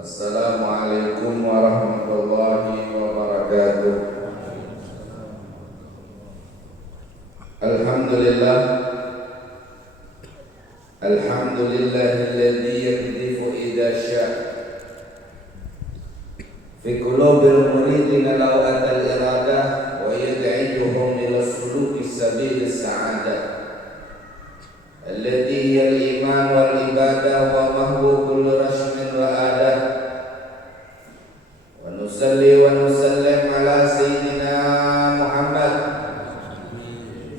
Assalamualaikum warahmatullahi wabarakatuh. Alhamdulillah, alhamdulillahilladzi yakdifu idza syaa fi qulubil muridina law atal iradah wa yad'iduhum ila suluki sabilis sa'adah alladzi hiya al-iman wal ibadah wa mahwu kulli rashmin wa adah. Wa nusalli wa nusallim ala sayyidina Muhammad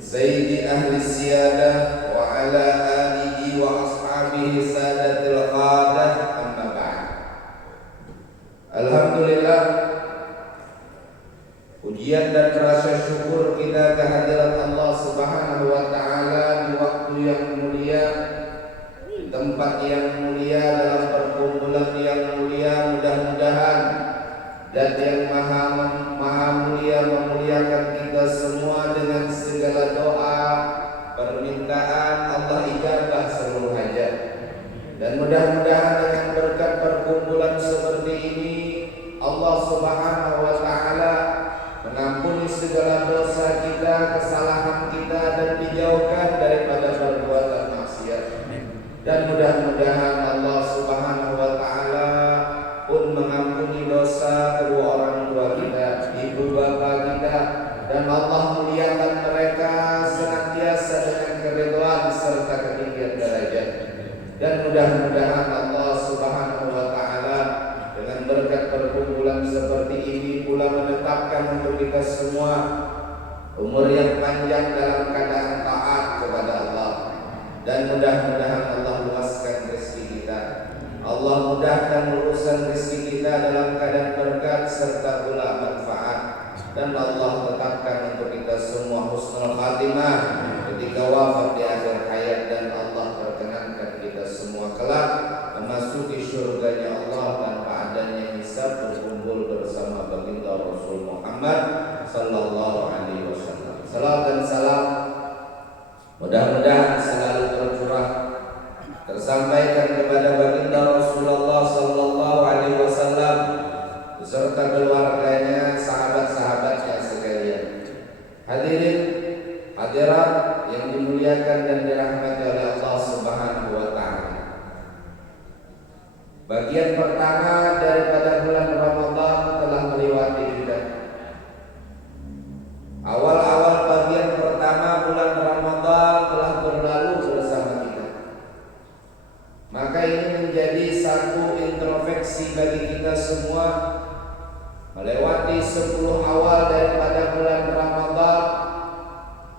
sayyidi ahli siyadah wa ala alihi wa ashabihi sadatil qadah, amma ba'd. Alhamdulillah, pujian dan rasa syukur kita kehadirat Allah Subhanahu wa taala di waktu yang mulia, di tempat yang mulia, dalam perkumpulan yang mulia. Mudah-mudahan Dan yang maha mulia memuliakan kita semua dengan segala doa, permintaan Allah ijabah seluruh hajat. Dan mudah-mudahan dengan berkat perkumpulan seperti ini, Allah Subhanahu wa taala mengampuni segala dosa kita, kesalahan kita, dan dijauhkan daripada perbuatan maksiat. Dan mudah-mudahan Allah Subhanahu wa taala pun mengampuni dosa kedua orang tua kita, ibu bapa kita, dan Allah muliakan mereka senantiasa dengan keridhaan serta ketinggian derajat. Dan mudah-mudahan Allah Subhanahu wa taala dengan berkat perkumpulan seperti ini pula menetapkan untuk kita semua umur yang panjang dalam keadaan taat kepada Allah. Dan mudah-mudahan Allah luaskan rezeki kita, Allah mudahkan urusan rezeki kita dalam keadaan berkat serta pula manfaat. Dan Allah tetapkan untuk kita semua husnul khatimah ketika wafat di akhir hayat. Dan Allah perkenankan kita semua kelak memasuki surganya Allah tanpa adanya hisab, berkumpul bersama baginda Rasul Muhammad sallallahu alaihi wasallam. Salam dan salam mudah-mudahan selalu tercurah, tersampaikan kepada baginda Rasulullah sallallahu alaihi wasallam beserta keluarganya, sahabat-sahabatnya sekalian. Hadirin hadirat yang dimuliakan dan dirahmati oleh Allah Subhanahu wa taala. Bagian pertama daripada bulan Ramadan telah melewati kita. Awal-awal bagian pertama bulan Ramadan telah berlalu bersama kita. Maka ini menjadi satu introspeksi bagi kita semua. Melewati 10 awal daripada bulan Ramadan,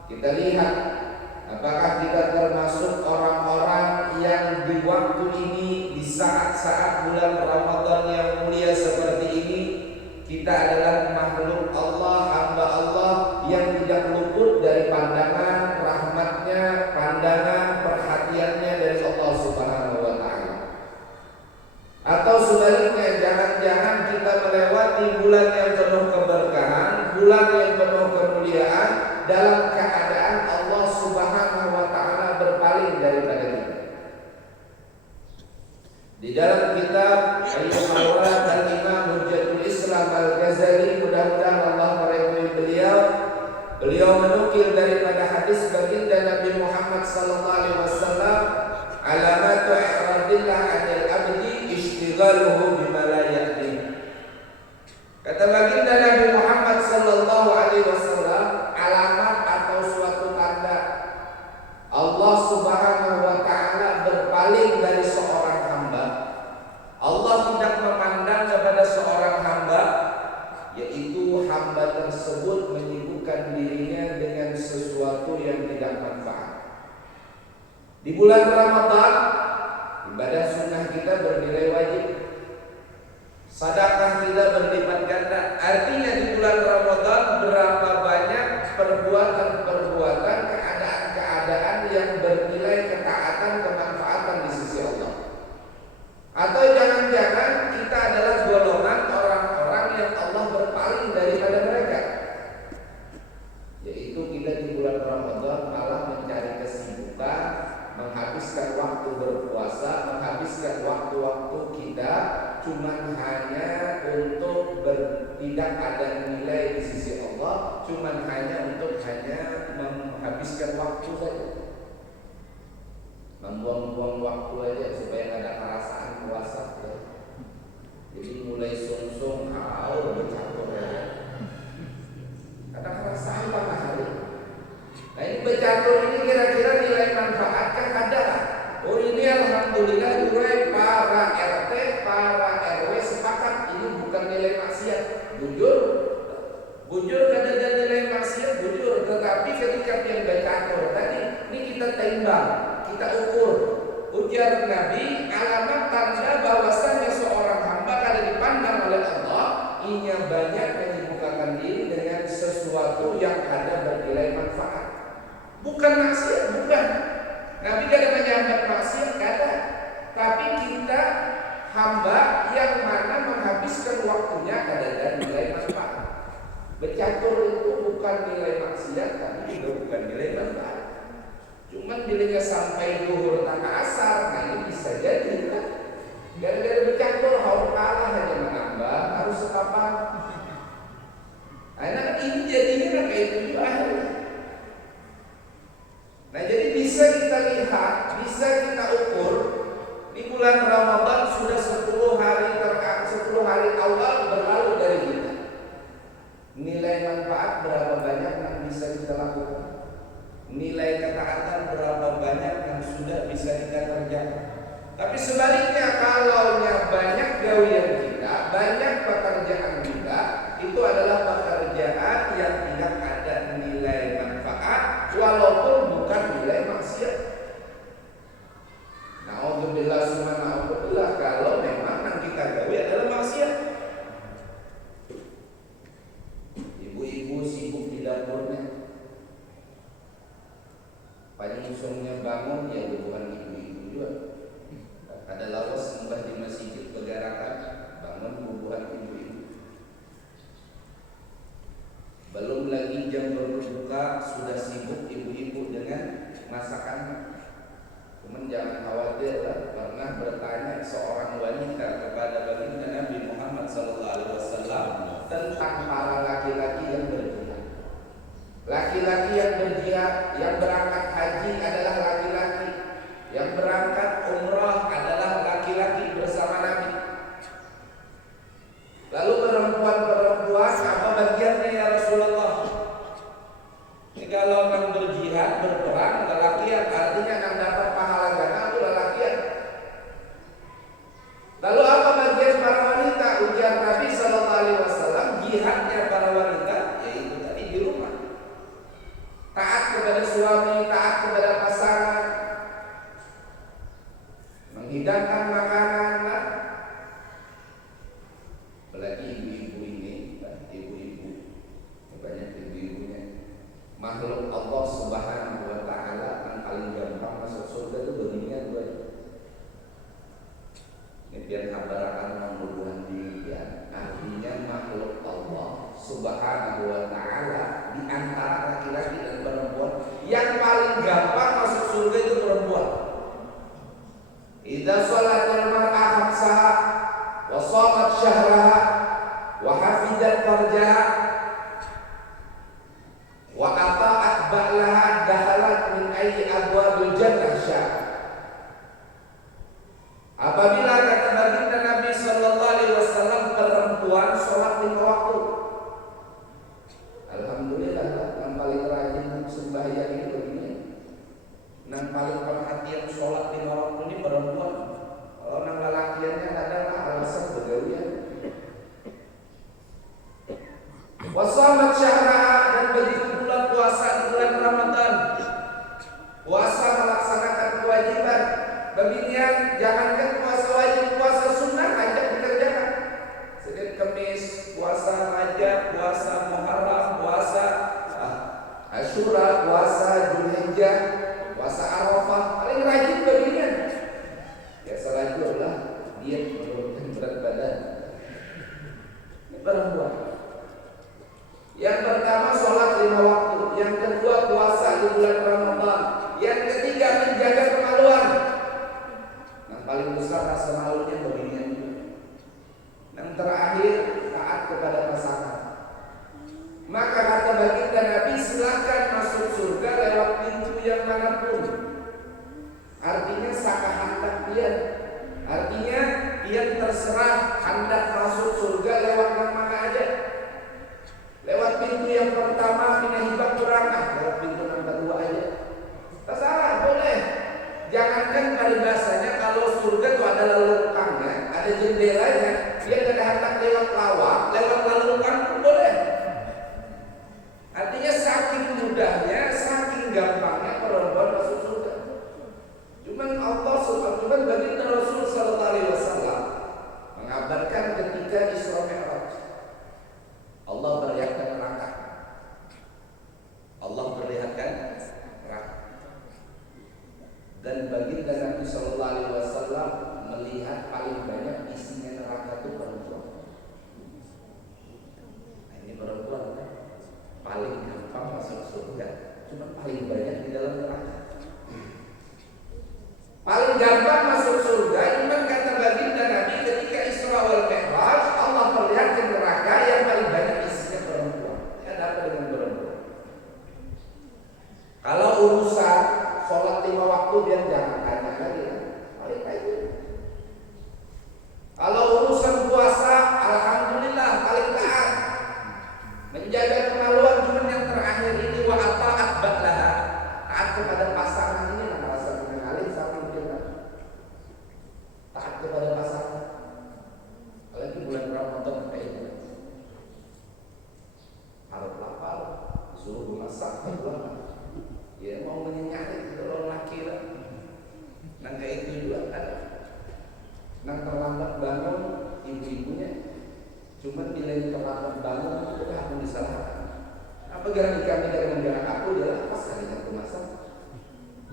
kita lihat apakah kita termasuk orang-orang yang di waktu ini, di saat-saat bulan Ramadan yang mulia seperti ini, kita adalah makhluk Allah, hamba Allah yang tidak luput dari pandangan rahmatnya, pandangan perhatiannya dari Allah Subhanahu wa taala. Atau sebaliknya, jangan-jangan kita melewati bulan yang penuh keberkahan, bulan yang penuh kemuliaan, dalam keadaan Allah Subhanahu wa taala berpaling daripada kita. Di dalam kitab Al-Awrad Al-Imam Hujjatul Islam Al-Ghazali, mudah-mudahan Allah meridhai beliau menukil daripada hadis baginda Nabi Muhammad sallallahu alaihi wasallam, alamatu i'radillah 'anil abdi ishtighaluhu bima la ya'ni. Kata baginda Nabi Muhammad sallallahu alaihi wasallam, alamat atau suatu tanda Allah Subhanahu wa taala berpaling dari seorang hamba. Allah tidak memandang kepada seorang hamba, yaitu hamba tersebut menyibukkan dirinya dengan sesuatu yang tidak manfaat. Di bulan Ramadan, ibadah sunnah kita bernilai wajib, sedekah kita berlipat ganda. Artinya di bulan Ramadan berapa banyak perbuatan-perbuatan, keadaan-keadaan yang bernilai ketaatan, kemanfaatan di sisi Allah. Atau jangan-jangan kita adalah golongan orang-orang yang Allah berpaling daripada mereka, yaitu kita di bulan Ramadan malah mencari kesibukan, menghabiskan waktu berpuasa, menghabiskan waktu-waktu kita cuman hanya untuk tidak ada nilai di sisi Allah, cuman hanya untuk menghabiskan waktu saja, membuang-buang waktu aja supaya nggak ada perasaan puasa. Jadi mulai sungsung haul bercampur ya. Ada perasaan pada hari. Nah ini bercampur ini kira-kira nilai manfaatkah ada tak? Oh ini alhamdulillah para RT, para RW sepakat ini bukan nilai maksiat. Bujur kada ada nilai maksiat, bujur. Tetapi ketika yang bercampur tadi, ini kita timbang, kita ukur. Ujar Nabi, alamat tanda bahwasannya seorang hamba kada dipandang oleh Allah, inya banyak menyibukkan diri dengan sesuatu yang ada bernilai manfaat. Bukan maksiat, bukan. Nabi kada menyambat maksiat, kada. Tapi kita hamba yang mana menghabiskan waktunya kada ada nilai manfaat. Bercampur itu bukan nilai maksiat, tapi juga bukan nilai manfaat. Cuman bilanya sampai zuhur tanah asar, nah ini bisa jadi kan? Gara-gara bercampur, harus kalah hanya menambah, harus apa? Nah ini jadinya kayak itu juga akhirnya. Nah jadi bisa kita lihat, bisa kita ukur di bulan Ramadan sudah 10 hari awal berlalu dari kita. Nilai manfaat berapa banyak yang bisa kita lakukan? Nilai ketaatan berapa banyak yang sudah bisa kita kerjakan? Tapi sebaliknya kalau banyak gawian kita, banyak pekerjaan kita, itu adalah pekerjaan yang tidak ada nilai manfaat walaupun bukan nilai maksiat. Na'udzubillah summa na'udzubillah kalau memang yang kita gawe adalah maksiat. Ibu-ibu sibuk di dapurnya, panyusungnya bangun ya bukan ibu-ibu juga. Ada lawas sembah di masjid bergarakan, bangun bubuhan ibu-ibu. Belum lagi jam berbuka sudah sibuk ibu-ibu dengan masakan. Cuman jangan khawatir lah, pernah bertanya seorang wanita kepada baginda Nabi Muhammad SAW tentang para laki-laki yang berjihad. Laki-laki yang berjihad, yang berangkat haji adalah laki-laki, yang berangkat umrah adalah laki-laki bersama Nabi. Lalu perempuan-perempuan apa bagiannya ya Rasulullah? Ini kalau orang berjihad, berperang, lelakian, artinya yang dapat pahala ganda itu lelakian. Lalu apa bagian para wanita? Ujar Nabi SAW, jihadnya para wanita yaitu tadi di rumah. Taat kepada suami, taat kepada pasangan, menghidangkan makanan, apalagi ibu-ibu ini, ibu-ibu, banyak ibu-ibunya. Makhluk Allah Subhanahu wa Ta'ala yang paling gampang masuk surga itu beginian gue. Ini biar kabarkan membunuhan diri ya. Artinya makhluk Allah Subhanahu wa Ta'ala di antara laki-laki dan perempuan yang paling gampang masuk surga itu perempuan. Idza shalatil mar'a khamsaha wa shamat syahraha wa hafizat farjaha wa ata'at ba'laha dakhalat min ayyi abwabil jannah syaa. Apabila kata baginda Nabi sallallahu alaihi wasallam perempuan salat 5 waktu. Alhamdulillah yang paling rajin sembahyang ini begini. Yang paling perhatian salat 5 waktu ini perempuan. Kalau nang lelakiannya adalah alasan begawian. Wasamat syahraha dan begitu pula puasa di bulan Ramadan. Puasa melaksanakan kewajiban. Beginian jangankan puasa wajib, puasa sunnah ajak dikerjakan. Senin Kemis, puasa Rajab, puasa Muharram, puasa Asyura, puasa Dzulhijjah, puasa Arafah, paling rajin beginian. Biasa rajin lah, diet menurunkan berat badan. Ini perempuan. Yang pertama sholat 5 waktu, yang kedua puasa di bulan Ramadan, yang ketiga menjaga kemaluan. Yang paling besar rasa malunya beginian juga. dan terakhir taat kepada pasangan. Maka kata baginda Nabi, silakan masuk surga lewat pintu yang manapun. Artinya saka hendak dia. Artinya dia terserah hendak masuk surga lewat yang mana aja. Lewat pintu yang pertama pinahibak kurang, lewat pintu nomor 2 aja. Terserah, boleh. Jangankan paribasanya, kalau surga itu ada lelukangnya, ada jendelanya, dia tidak hendak lewat lawang, lewat lelukang pun boleh. Artinya saking mudahnya, saking gampangnya perempuan masuk surga. Cuman Allah subhanahu wa ta'ala, baginda Rasul sallallahu alaihi wasallam mengabarkan ketika Isra Mi'raj, Allah perlihatkan neraka. Allah perlihatkan neraka. Dan baginda Nabi sallallahu alaihi wasallam melihat paling banyak isinya neraka itu perempuan. Nah, ini perempuan kan paling gampang masuk surga, cuma paling banyak di dalam neraka. Paling gampang masuk surga, cuma kata baginda Nabi ketika Isra wal Mi'raj, Allah perlihatkan neraka yang paling banyak isinya perempuan. Ada apa dengan perempuan? Kalau urusan sholat 5 waktu dia jangan tanya lagi, paling baik. Kalau urusan puasa, alhamdulillah paling taat. Menjaga kemaluan cuma yang terakhir ini, wa ata'at ba'laha, taat kepada pasangan ini lah rasa mengalir sama kita. Taat kepada pasangan. Apalagi bulan Ramadan kayak ini. Harus lapar, disuruh masak, ya mau menyenyak itu orang laki lah. Nah kayak itu juga ada. Nah terlambat bangun ibu-ibunya, cuma nilai terlambat bangun itu aku disalahkan. Apa gara kami dengan gerak aku adalah pas kali aku masak.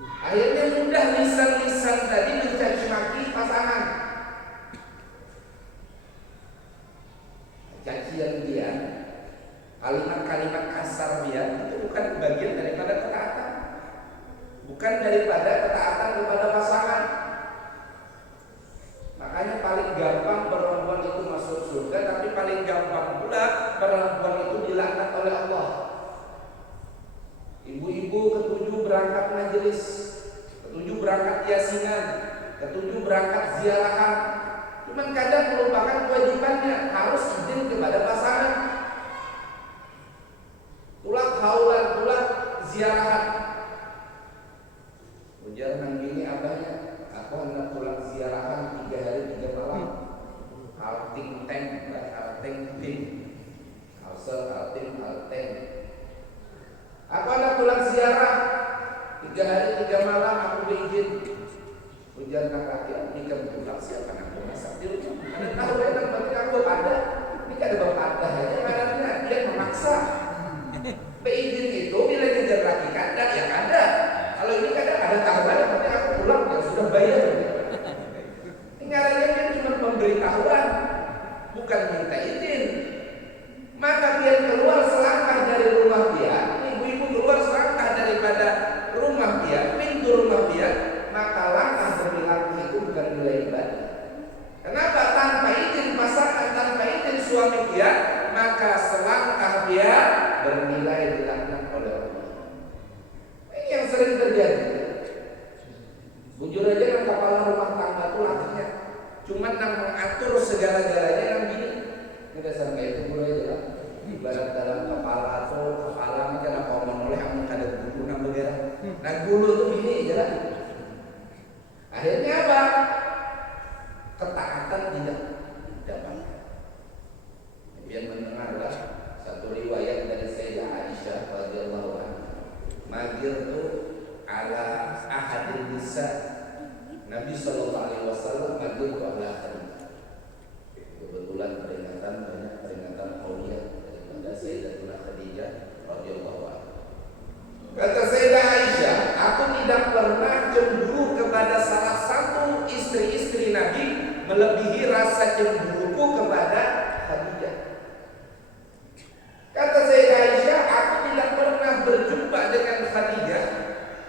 Akhirnya mudah lisan-lisan tadi mencaci maki pasangan. Cacian dia, kalimat-kalimat kasar dia itu bukan bagian daripada ketaatan. Bukan daripada ketaatan kepada pasangan. Makanya paling gampang perempuan itu masuk surga, tapi paling gampang pula perempuan itu dilaknat oleh Allah. Ibu-ibu ketujuh berangkat majelis, ketujuh berangkat yasinan, ketujuh berangkat ziarahan. Cuman kadang melupakan kewajibannya, harus izin kepada pasangan. Tulak haulan, tulak ziarahan. Ujar nang gini abahnya, aku hendak pulang ziarahan 3 hari 3 malam. Alting teng, alting ting, alsel alting alteng. Aku hendak pulang ziarah 3 hari 3 malam, aku berizin. Ujar nang laki, ini kan pulang siapa nak masak di rumah? Karena tahu enak berarti aku ada. Ini kan ada bapak ada aja, karena dia memaksa. Beizin itu bila ngejar laki kada, ya kada. Kalau ini kadang ada tahuan, berarti aku pulang ya sudah bayar. Tinggalannya dia cuma pemberitahuan, bukan minta izin. Maka dia keluar selangkah dari rumah dia, ibu-ibu keluar selangkah daripada rumah dia, pintu rumah dia, maka langkah demi langkah itu bukan nilai ibadah. Kenapa? Tanpa izin pasangan, tanpa izin suami dia, maka selangkah dia bernilai dilaknat oleh Allah. Ini yang sering terjadi. Bujur aja yang kepala rumah tangga itu lakinya cuman yang mengatur segala-galanya yang gini. Ini dasar kayak itu mulai aja lah. Ibarat dalam kepala ini kan apa menoleh yang ada gulu nang negara. Nah gulu itu gini aja lah. Akhirnya apa? Ketaatan tidak dapat. Biar mendengarlah satu riwayat dari Sayyidah Aisyah radhiyallahu anha. Magir itu ala ahadin nisa. Nabi sallallahu alaihi wasallam magir itu ala Khadijah. Kebetulan peringatan banyak peringatan aulia daripada Sayyidatuna Khadijah radhiyallahu anha. Kata Sayyidah Aisyah, aku tidak pernah cemburu kepada salah satu istri-istri Nabi melebihi rasa cemburuku kepada Khadijah. Kata Sayyidah Aisyah, aku tidak pernah berjumpa dengan Khadijah,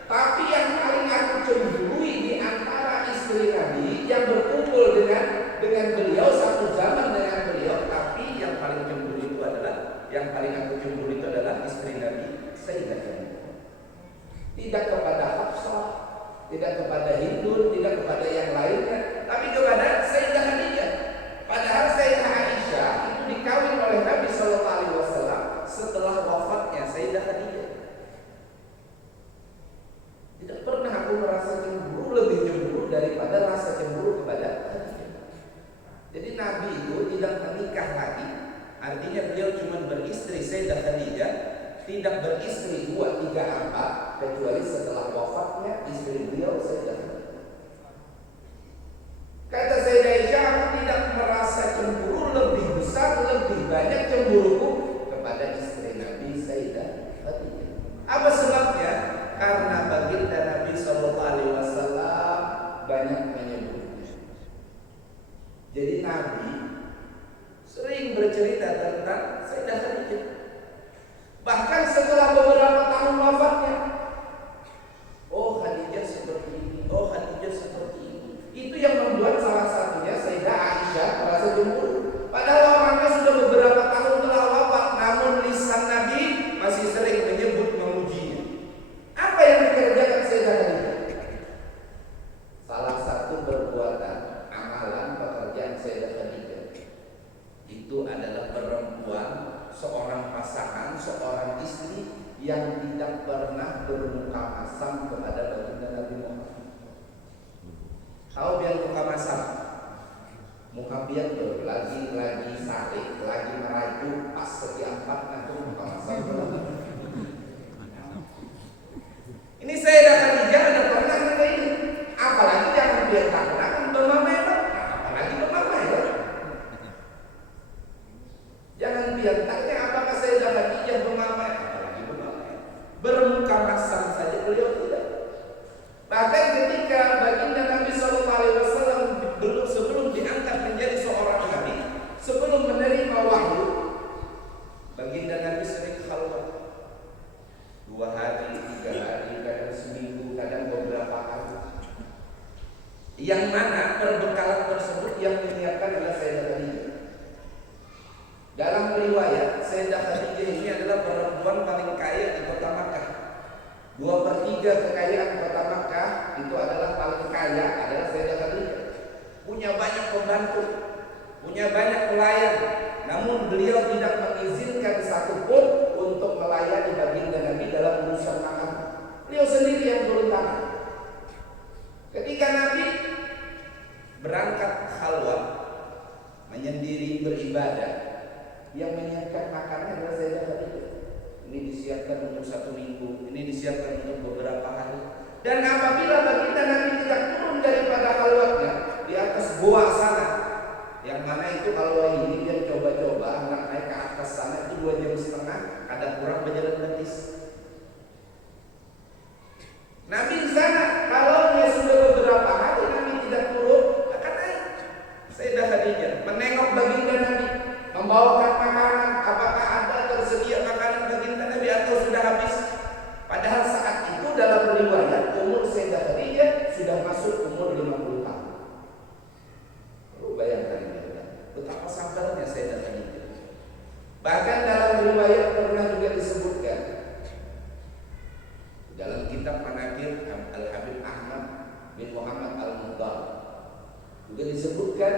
tapi yang paling aku cemburui di antara istri Nabi yang berkumpul dengan beliau satu zaman dengan beliau tidak kepada Hafsah, tidak kepada Hindun, tidak kepada yang lainnya, tapi kepada Sayyidah Khadijah. Padahal Sayyidah Aisyah itu dikawin oleh Nabi Sallallahu Alaihi Wasallam setelah wafatnya Sayyidah Khadijah. Tidak pernah aku merasa cemburu, lebih cemburu daripada rasa cemburu kepada Khadijah. Jadi Nabi itu tidak menikah lagi, artinya beliau cuma beristri Sayyidah Khadijah, tidak beristri 2, 3, 4, kecuali setelah wafatnya istri beliau Sayyidah Khadijah. Kata Sayyidah Aisyah, aku tidak merasa cemburu lebih besar, lebih banyak cemburuku kepada istri Nabi Sayyidah Khadijah. Apa sebabnya? Karena baginda Nabi Sallallahu Alaihi Wasallam banyak menyebutnya. Jadi Nabi sering bercerita tentang Sayyidah Khadijah. Bahkan setelah beberapa tahun wafatnya, oh Khadijah seperti ini, oh Khadijah seperti ini. Itu yang membuat salah satunya Sayyidah Aisyah merasa cemburu. Padahal orangnya sudah beberapa tahun telah wafat, namun lisan Nabi masih sering menyebut memujinya. Apa yang dikerjakan Sayyidah Khadijah? Salah satu perbuatan, amalan, pekerjaan Sayyidah Khadijah itu adalah perempuan, seorang pasangan, seorang istri yang tidak pernah bermuka masam kepada baginda Nabi Muhammad. Tahu biar muka masam? Muka biar tuh lagi sarik, lagi merajuk, pas setiap nanti muka masam. Ini Sayyidah Khadijah ada pernah kata ini. Apalagi jangan biar tak pernah bermamai, apalagi bermamai. Jangan biar tanya apakah Sayyidah Khadijah bermamai, apalagi bermamai. Bermuka masam saja beliau tidak. Bahkan ketika baginda Nabi Sallallahu Alaihi Wasallam sebelum diangkat menjadi seorang nabi, sebelum menerima wahyu, baginda Nabi sering khalwat 2 hari, 3 hari, kadang seminggu, kadang beberapa hari. Yang mana perbekalan tersebut yang menyiapkan adalah Sayyidah Khadijah. Dalam riwayat, Sayyidah Khadijah ini adalah perempuan paling kaya di kota Makkah. 2/3 kekayaan kota Makkah itu adalah paling kaya adalah Sayyidah Khadijah. Punya banyak pembantu, punya banyak pelayan, namun beliau tidak mengizinkan satupun untuk melayani baginda Nabi dalam urusan makan. Beliau sendiri yang turun tangan. Ketika Nabi berangkat khalwat, menyendiri beribadah, yang menyiapkan makannya adalah Sayyidah Khadijah. Ini disiapkan untuk 1 minggu, ini disiapkan untuk beberapa hari. Dan apabila baginda Nabi tidak turun daripada khalwatnya di atas goa sana, yang mana itu kalau ini dia coba-coba anak naik ke atas sana itu 2,5 jam, kadang kurang berjalan betis. Nabi di sana kalau dia sudah beberapa hari Nabi tidak turun, akan naik. Sayyidah Khadijah menengok baginda Nabi, membawakan makanan, apakah ada tersedia makanan baginda Nabi atau sudah habis. Padahal saat itu dalam riwayat umur Sayyidah Khadijah sudah masuk umur 50 tahun. Lu bayangkan betapa sabarnya Sayyidah Khadijah. Bahkan dalam riwayat pernah juga disebutkan dalam kitab Manaqib Al-Habib Ahmad bin Muhammad Al-Mughtar juga disebutkan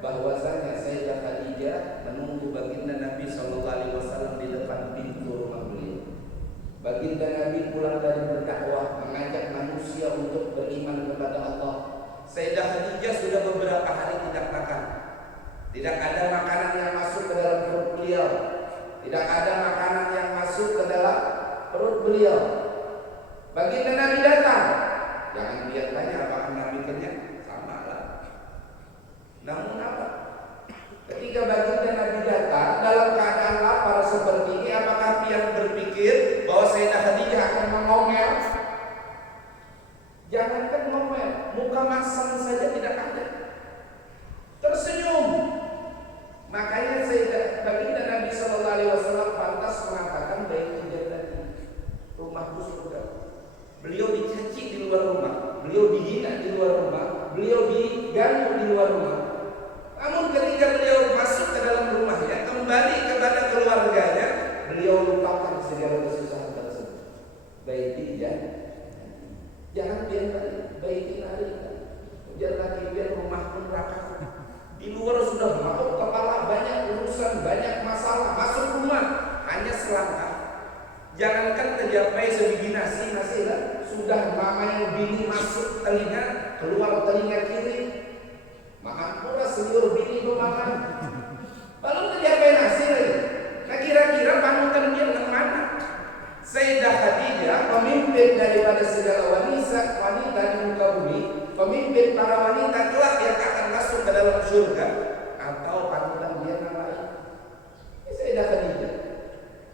bahwasanya Sayyidah Khadijah menunggu baginda Nabi Sallallahu Alaihi Wasallam di depan pintu rumah beliau. Baginda Nabi pulang dari berdakwah, mengajak manusia untuk beriman kepada Allah. Sayyidah Khadijah sudah beberapa hari tidak makan. Tidak ada makanan yang masuk ke dalam perut beliau. Tidak ada makanan yang masuk ke dalam perut beliau. Baginda Nabi datang. Jangan dia tanya apakah Nabi kenyang, sama lah. Namun apa? Ketika baginda Nabi datang dalam keadaan lapar seperti ini, apakah dia berpikir bahwa Sayyidah Khadijah akan mengomel? Jangankan ngomel, muka masam saja tidak ada. Tersenyum. Makanya Sayyidah baginda Nabi Sallallahu Alaihi Wasallam pantas mengatakan Baitul Jannah, rumahku surga. Beliau dicaci di luar rumah, beliau dihina di luar rumah, beliau diganggu di luar rumah. Namun ketika beliau masuk ke dalam Di luar sudah mabuk kepala, banyak urusan, banyak masalah. Masuk rumah hanya selangkah. Jangankan tercapai sebiji nasi lah. Sudah mamanya bini masuk telinga, keluar telinga kiri. Makan pura seliur bini pemakan. Belum tercapai nasi lagi. Nah kira-kira panutan dia yang mana? Sayyidah Khadijah, pemimpin daripada segala wanita di muka bumi, pemimpin para wanita kelak yang akan masuk ke dalam surga, atau panutan dia yang lain? Sayyidah Khadijah.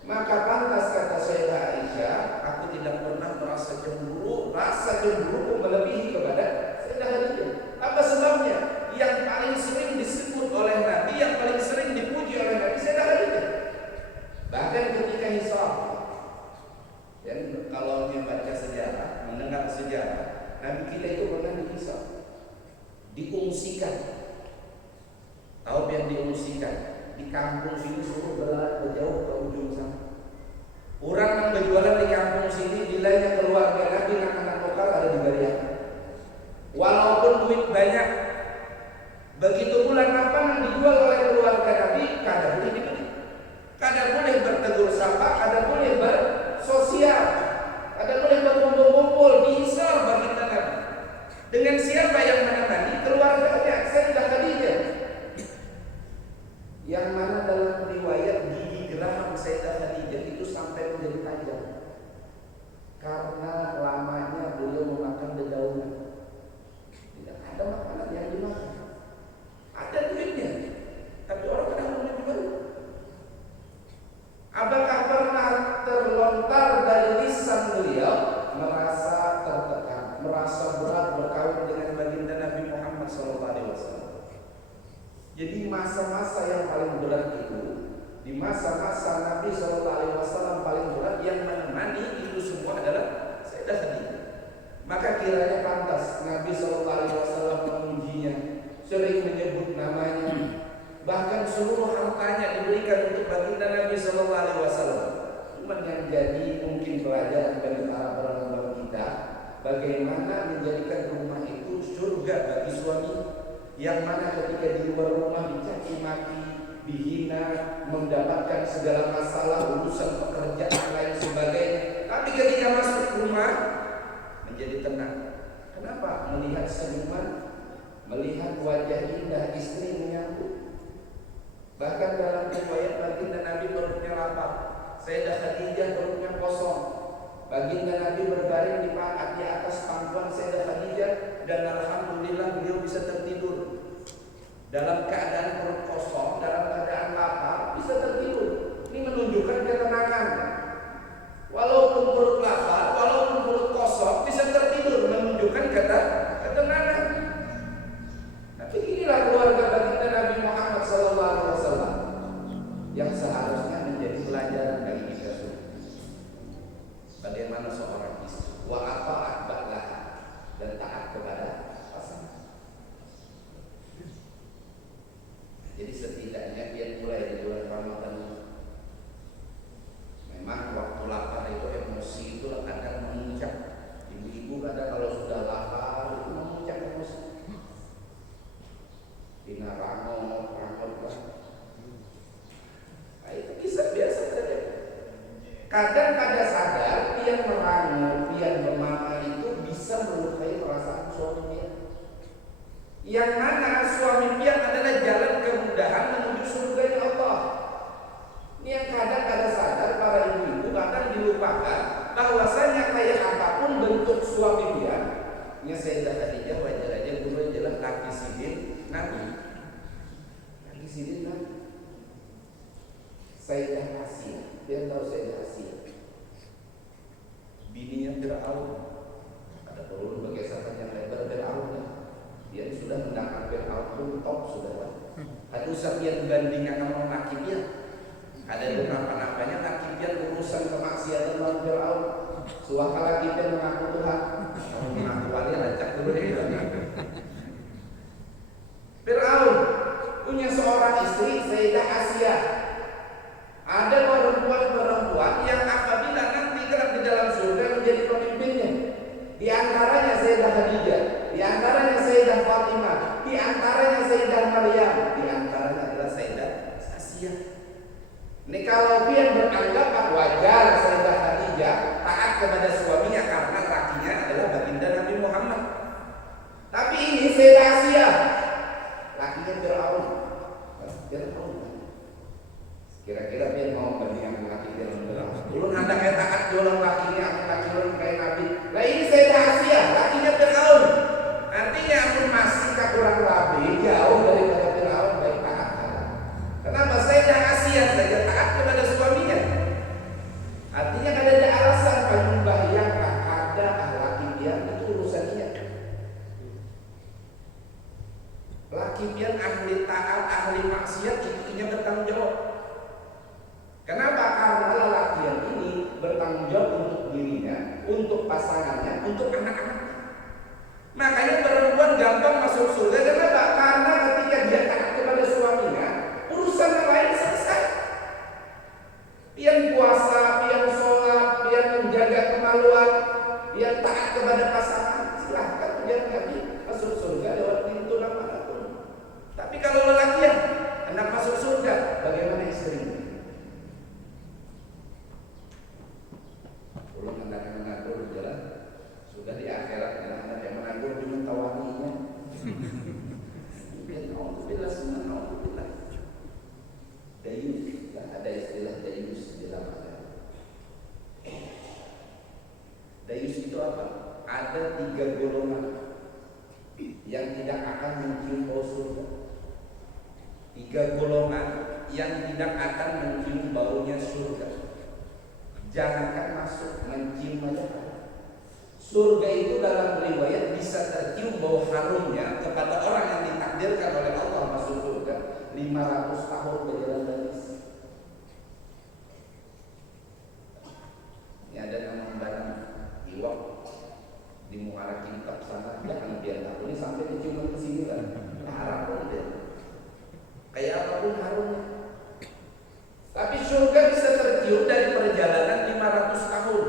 Maka pantas kata Sayyidah Aisyah, aku tidak pernah merasa cemburu, rasa cemburu melebihi kepada Sayyidah Khadijah. Apa sebabnya? Yang paling sering disebut oleh Nabi, yang paling sering dipuji oleh Nabi, Sayyidah Khadijah. Bahkan ketika hisab, dan kalau membaca sejarah, mendengar sejarah, Nabi kita itu pernah dihisab, diungsikan. Tahu yang diungsikan? Di kampung sini suruh berjauh ke ujung sana. Orang yang berjualan di kampung sini, nilainya keluarga Nabi anak lokal ada di Bariah. Walaupun duit banyak, begitu bulan apa yang dijual oleh keluarga Nabi, kadang boleh dibeli, kadang boleh bertegur sapa, kadang boleh bersosial, kadang boleh berkumpul-kumpul, dihisab baginda Nabi. Dengan siapa yang menemani? Keluarganya, Sayyidah Khadijah. Yang mana dalam riwayat gigi geraham Sayyidah Khadijah itu sampai menjadi tajam karena lamanya beliau memakan dedaunan. Tidak ada makanan yang dimakan, ada duitnya, tapi orang kadang menjual. Apakah pernah terlontar dari lisan beliau merasa tertekan, merasa berat berkawin dengan baginda Nabi Muhammad SAW? Jadi masa-masa yang paling berat itu, di masa-masa Nabi SAW paling berat, yang menemani itu semua adalah Sayyidah Khadijah. Maka kiranya pantas Nabi SAW memujinya, sering menyebut namanya, bahkan seluruh hartanya diberikan untuk baginda Nabi SAW. Cuma yang jadi mungkin pelajaran bagi para perempuan kita, bagaimana menjadikan rumah itu surga bagi suami, yang mana ketika di luar rumah dicaci maki, dihina, mendapatkan segala masalah, urusan pekerjaan dan lain sebagainya, tapi ketika masuk rumah menjadi tenang. Kenapa? Melihat senyuman, melihat wajah indah istri menyambut. Bahkan dalam riwayat baginda Nabi perutnya lapar, Sayyidah Khadijah perutnya kosong. Baginda Nabi berbaring di atas pangkuan Sayyidah Khadijah, dan alhamdulillah beliau bisa tertidur. Dalam keadaan perut kosong, dalam keadaan lapar, bisa tertidur. Ini menunjukkan ketenangan. Walaupun perut lapar, walaupun perut kosong, bisa tertidur, menunjukkan ketenangan. Tapi inilah keluarga baginda Nabi Muhammad SAW yang seharusnya menjadi pelajaran bagi kita semua. Bagaimana seorang istri wa'ata'at ba'laha, dan taat kepada pasangan. Jadi setidaknya dia mulai di bulan Ramadan, memang waktu lapar itu emosi itu kadang memuncak. Ibu-ibu kadang kalau sudah lapar itu memuncak emosi. Dina rangot lah. Nah, itu kisah biasa terjadi. Kadang kada sadar pian merangut, pian bermata itu bisa melukai perasaan suaminya. Yang mana suami pian adalah jalan kemudahan menuju surganya Allah. Ini yang kadang kada sadar para ibu-ibu, kadang dilupakan bahwasanya kayak apapun bentuk suami pian, nya Sayyidah Khadijah wajar aja dulu jelas laki sidin Nabi. Laki sidin Nabi. Sayyidah Asia, dia tahu Sayyidah Asia, bininya Fir'aun. Ada perlu bergeseran yang lebar Fir'aun. Dia sudah menangkap Fir'aun pun top sudah. Ada usapian bandingnya sama laki dia. Ada beberapa-napanya laki dia urusan kemaksiatan lawan Fir'aun. Suaka laki dia mengaku Tuhan, kamu mengaku wali rancak dulu dia. Fir'aun punya seorang istri Sayyidah Asia. Ada perempuan-perempuan yang apabila nanti kelak di dalam surga menjadi pemimpinnya. Di antaranya Sayyidah Khadijah, di antaranya Sayyidah Fatimah, di antaranya Sayyidah Maryam. Ini kalau dia beranggapan wajar Sayyidah Khadijah taat kepada suaminya karena lakinya adalah baginda Nabi Muhammad. Tapi ini Sayyidah Asia, lakinya Fir'aun. Kira-kira dia mau bagi yang laki dia bilang, ulun hendak kayak taat jualan lakinya, aku tak jualan kayak Nabi. Lah ini Sayyidah Asia, lakinya Fir'aun. Artinya pun masih kurang lebih jauh daripada Fir'aun baik taat. Kenapa Sayyidah Asia saja taat kepada suaminya? Artinya kan ada alasan membayangkan ada laki dia itu urusannya. Laki dia ahli taat, ahli maksiat, itu bertanggung jawab. Kenapa? Karena lelaki yang ini bertanggung jawab untuk dirinya, untuk pasangannya, untuk anak-anaknya. Makanya perempuan gampang masuk surga. Kenapa? Karena ketika dia taat kepada suaminya, urusan yang lain selesai. Pian puasa, pian sholat, pian menjaga kemaluan, pian taat kepada pasangan, silahkan biar Nabi masuk surga lewat pintu manapun. Tapi kalau lelaki yang hendak masuk surga, bagaimana istrinya? Belum hendak mengatur jalan, sudah di akhirat hendak yang mengatur cuma tawaninya. Alhamdulillah, alhamdulillah. Dayus, ada istilah dayus di dalam agama. Dayus itu apa? Ada 3 golongan yang tidak akan mencium bau surga. 3 golongan yang tidak akan mencium baunya surga. Jangankan masuk, mencium aja. Surga itu dalam riwayat bisa tercium bau harumnya kepada orang yang ditakdirkan oleh Allah masuk surga 500 tahun berjalan dari. Ini ada nama barang iwak di Muara Kintab sana, jangan biar tahu ini sampai dicium ke sini lah. Haram pun dia. Kayak apapun harumnya. Tapi surga bisa tercium dari perjalanan 500 tahun.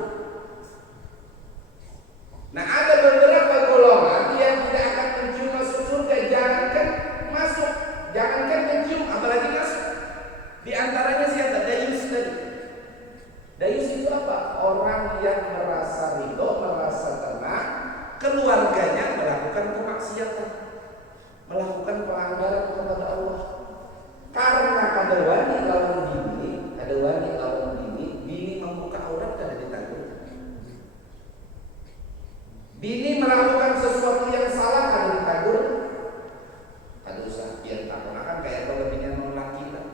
Nah, ada beberapa golongan yang tidak akan mencium masuk surga. Jangankan masuk, jangankan mencium, apalagi masuk. Di antaranya siapa? Dayus tadi. Dayus itu apa? Orang yang merasa ridho, merasa tenang, keluarganya melakukan kemaksiatan, melakukan pelanggaran kepada Allah. Karena ada wani lawan bini, ada wani lawan bini membuka aurat kada ditanggung. Bini melakukan sesuatu yang salah kada ditegur. Ada usaha biar tak akan kayak kalau bininya laki lah.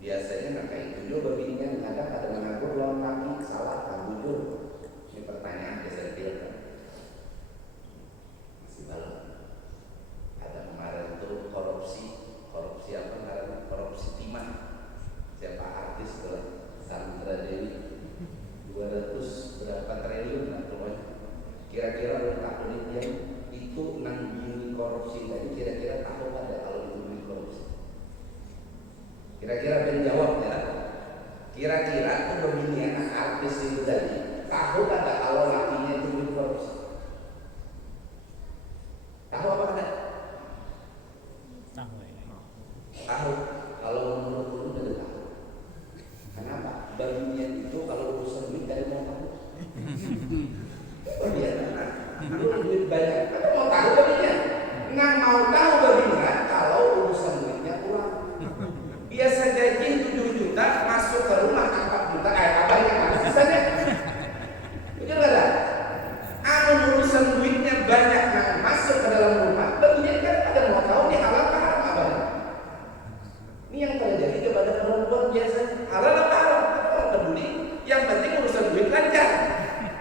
Biasanya nggak kayak itu juga bininya kadang ada menegur lawan laki salah tak jujur. Ini pertanyaan biasa kan. Masih belum. Ada kemarin itu korupsi apa karena korupsi timah. Siapa artis itu Sandra Dewi 200 berapa triliun lah pokoknya. Kira-kira oleh tahun dia itu nanggini korupsi tadi kira-kira tahu ada kalau itu korupsi. Kira-kira penjawab ya. Kira-kira itu begini anak artis itu tadi tahu ada kalau lakinya itu korupsi. Tahu apa ada? Tahu. Kalau menurut dulu tidak tahu. Kenapa? Baginya itu kalau urusan duit dari mau tahu. Oh dia lu duit banyak, tapi mau tahu baginya. Nggak mau tahu baginya kalau urusan duitnya kurang. Biasa gaji 7 juta masuk ke rumah 4 juta, abahnya mana sisanya? Betul nggak ada? Urusan duitnya banyak yang masuk ke dalam rumah, baginya kan ada mau tahu nih halal haram abahnya. Ini yang terjadi kepada perempuan biasanya. Halal apa haram? Tidak peduli. Yang penting urusan duit lancar.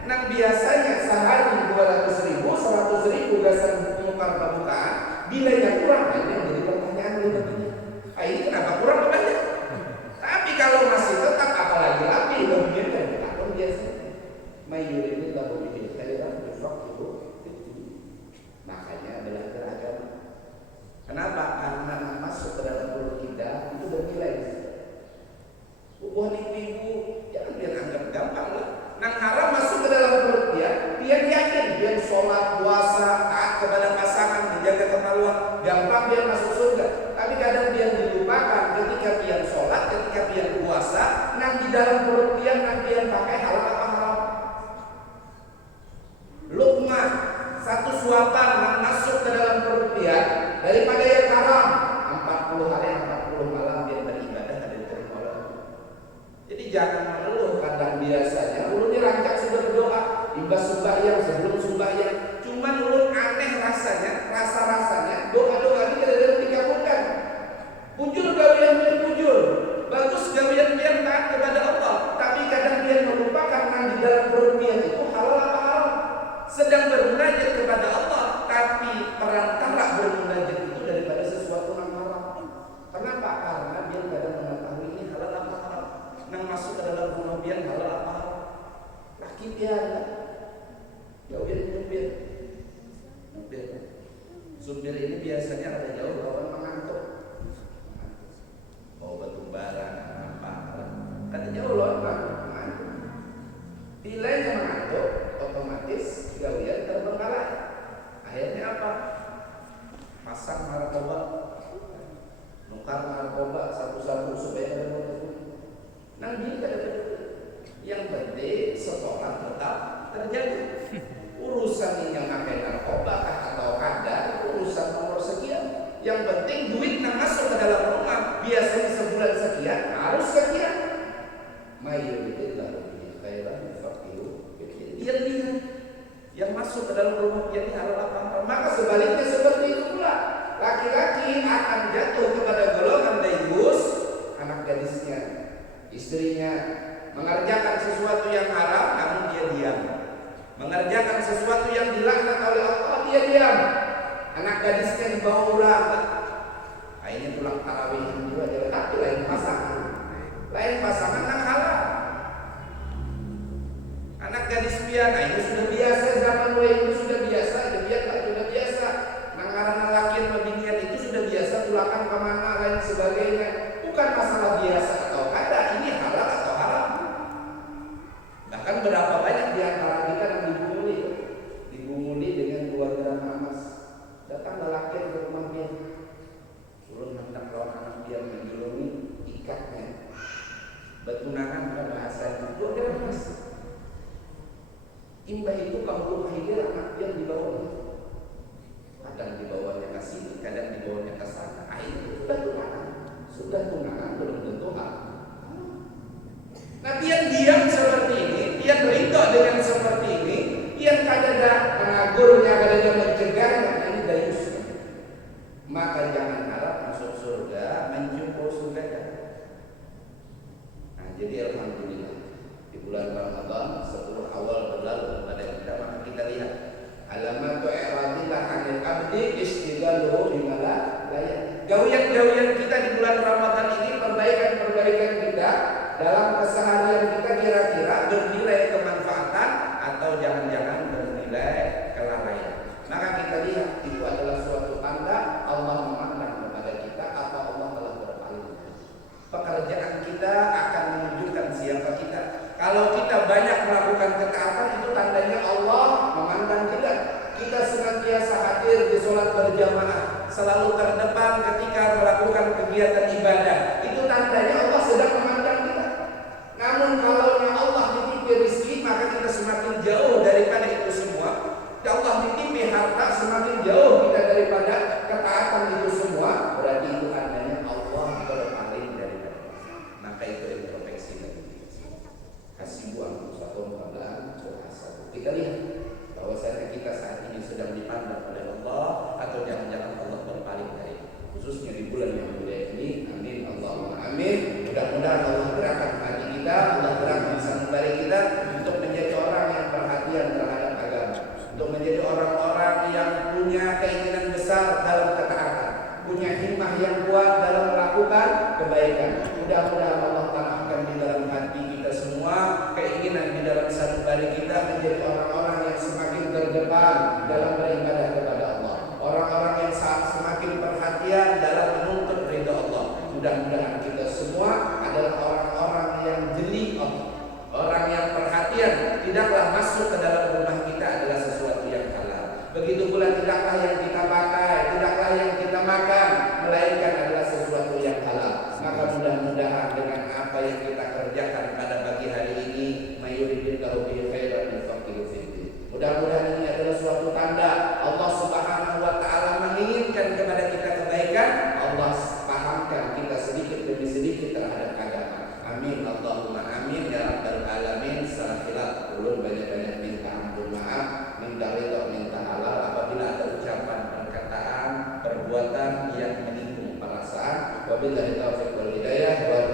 Nah biasanya sehari 200.000, 100.000 gasan muka-mukaan. Bila yang kurang, ini yang jadi pertanyaan begini. Ini kenapa kurang banyak? Tapi kalau masih tetap apalagi lagi bagian kan takut biasanya. Mayurini lalu bikin khairan besok itu. Makanya belajar agama. Kenapa? Karena masuk ke dalam perut kita itu bernilai. Buat ibu-ibu jangan biar anggap gampang lah. Nang haram masuk ke dalam perut dia yakin dia sholat, puasa, taat kepada pasangan, menjaga kemaluan, gampang dia masuk surga. Tapi kadang dia dilupakan ketika dia sholat, ketika dia Jadi jangan mengeluh. Kadang biasanya ulun dirancang sudah berdoa, imbas sembahyang, sebelum sembahyang, cuman ulun aneh rasanya, rasa-rasanya doa-doa ini kadang-kadang dikabulkan. Bujur gawian dia bujur, bagus gawian dia taat kepada Allah, tapi kadang dia melupakan yang di dalam perut dia itu halal apa haram. Sedang bermunajat kepada Allah, tapi perantara bermunajat itu daripada sesuatu yang haram. Kenapa? Karena dia kadang mengetahui ini halal apa haram. Nang masuk ke dalam rumah dia halal apa haram. Laki dia gawian nyupir. Supir ini biasanya ada jauh lawan mengantuk. Mau batu bara apa? Kata jauh loh, mengantuk. Nilainya mengantuk, otomatis gawian terbengkalai. Akhirnya apa? Pasang narkoba, nukar narkoba satu-satu supaya ada modal. Nang jadi ada. Yang penting sekolah tetap terjadi. Urusan yang pakai narkoba atau ada urusan nomor sekian. Yang penting duit yang masuk ke dalam rumah biasanya sebulan sekian harus sekian. Mayoritas dari khairan fakiru. Dia lihat yang masuk ke dalam rumah dia ini halal apa. Maka sebaliknya seperti itu pula. Laki-laki akan jatuh kepada golongan dayus, anak gadisnya, istrinya mengerjakan sesuatu yang haram namun dia diam. Mengerjakan sesuatu yang dilaknat oleh Allah dia diam. Anak gadisnya dibawa pulang, akhirnya pulang tarawih juga jalan, tapi lain pasangan yang halal. Anak gadis pian, itu sudah biasa zaman itu sudah biasa, sudah biasa. Nangaran laki mabinian itu sudah biasa, tulakan kemana lain sebagainya. Bukan masalah biasa atau kada, ini halal atau haram. Bahkan berapa banyak di antara kita yang dibunguli dengan 2 gram emas. Datang lelaki ke rumah dia, ulun hendak lawan anak dia menjulungi ikatnya, betunangan pada bahasanya 2 gram emas. Imbah itu kalau akhirnya anak dia dibawanya, kadang dibawanya ke sini, kadang dibawanya ke sana. Akhirnya sudah tunangan belum tentu hal. Nah dia diam seperti ini, dia ridho dengan seperti ini, dia kadang mengagurnya, kadang mencegahnya. Dayus. Maka jangan harap masuk surga menjumpai surga. Nah, jadi alhamdulillah di bulan Ramadan 10 awal berlalu pada kita, maka kita lihat alamatu i'radillah 'anil abdi istighaluhu bimala layak. Gawian-gawian kita di bulan Ramadan ini, perbaikan-perbaikan kita dalam keseharian kita kira-kira bernilai kemanfaatan atau jangan-jangan bernilai kelalaian. Maka kita lihat itu adalah suatu tanda Allah memandang kepada kita atau Allah telah berpaling. Pekerjaan kita akan menunjukkan siapa kita. Kalau kita banyak melakukan ketaatan, itu tandanya Allah memandang kita. Kita senantiasa hadir di sholat berjamaah, selalu terdepan ketika melakukan kegiatan ibadah. Itu tandanya Allah sedang memandang kita. Namun kalau Allah ditipu rezeki, maka kita semakin jauh daripada itu semua. Allah ditipu harta, semakin jauh kita daripada ketaatan itu semua. Berarti itu tandanya Allah berpaling daripada kita. Maka itu introspeksi bagi kita. Hasibu anfusakum qabla tuhasab. Kita lihat bahwasanya kita saat ini sedang dipandang oleh Allah atau jangan-jangan Allah berpaling dari, khususnya di bulan yang mulia ini. Amin Allahumma amin. Mudah-mudahan Allah gerakan hati kita, Allah gerakan sanubari kita untuk menjadi orang yang perhatian terhadap agama, untuk menjadi orang-orang yang punya keinginan besar dalam ketaatan, punya himmah yang kuat dalam melakukan kebaikan. Mudah-mudahan Allah tanamkan di dalam hati kita semua keinginan di dalam sanubari kita menjadi orang-orang yang semakin terdepan dalam beribadah kepada Allah, orang-orang yang semakin perhatian dalam menuntut ridha Allah. Mudah-mudahan kita semua adalah orang-orang yang jeli Allah, orang yang perhatian. Tidaklah masuk ke dalam rumah kita adalah sesuatu yang halal. Begitu pula tidaklah yang kita pakai, tidaklah yang kita makan, melainkan adalah sesuatu yang halal. Maka mudah-mudahan dengan apa yang kita kerjakan pada pagi hari ini, mayuridillahu bihi khairan yufaqihu fiddin. Mudah-mudahan ini adalah suatu tanda Allah Subhanahu wa taala menginginkan kepada kita kebaikan. Allah pahamkan kita sedikit demi sedikit terhadap agama. Amin Allahumma amin. Wabillahi taufiq wal hidayah. Wa